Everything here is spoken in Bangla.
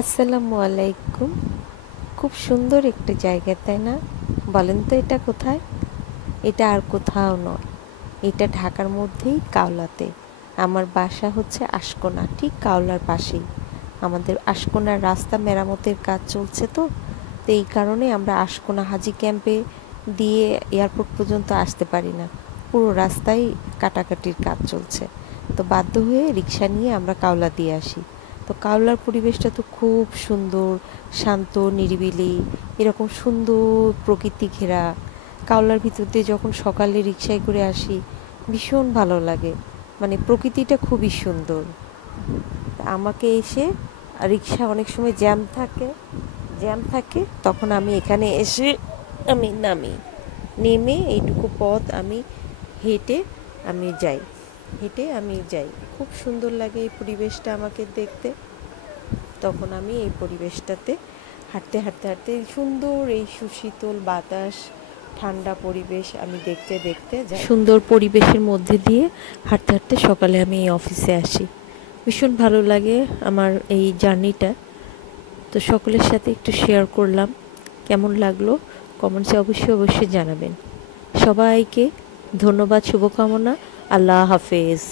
আসসালামু আলাইকুম। খুব সুন্দর একটা জায়গা, তাই না? বলেন তো এটা কোথায়? এটা আর কোথাও নয়, এটা ঢাকার মধ্যেই কাওলাতে। আমার বাসা হচ্ছে আশকোনা, ঠিক কাওলার পাশেই। আমাদের আশকোনার রাস্তা মেরামতের কাজ চলছে, তো এই কারণে আমরা আশকোনা হাজি ক্যাম্পে দিয়ে এয়ারপোর্ট পর্যন্ত আসতে পারি না। পুরো রাস্তায় কাটাকাটির কাজ চলছে, তো বাধ্য হয়ে রিক্সা নিয়ে আমরা কাওলা দিয়ে আসি। তো কাওলার পরিবেশটা তো খুব সুন্দর, শান্ত, নিরিবিলি, এরকম সুন্দর প্রকৃতি ঘেরা। কাওলার ভিতর দিয়ে যখন সকালে রিক্সায় করে আসি, ভীষণ ভালো লাগে। মানে প্রকৃতিটা খুবই সুন্দর। আমাকে এসে রিক্সা অনেক সময় জ্যাম থাকে, তখন আমি এখানে এসে আমি নেমে এইটুকু পথ আমি হেঁটে আমি যাই। খুব সুন্দর লাগে এই পরিবেশটা আমাকে দেখতে। তখন আমি এই পরিবেশটাতে হাঁটতে সুন্দর এই সুশীতল বাতাস, ঠান্ডা পরিবেশ আমি দেখতে যাই। সুন্দর পরিবেশের মধ্যে দিয়ে হাঁটতে সকালে আমি এই অফিসে আসি। ভীষণ ভালো লাগে আমার এই জার্নিটা। তো সকলের সাথে একটু শেয়ার করলাম। কেমন লাগলো কমেন্টসে অবশ্যই জানাবেন। সবাইকে ধন্যবাদ, শুভকামনা। আল্লাহ হাফেজ।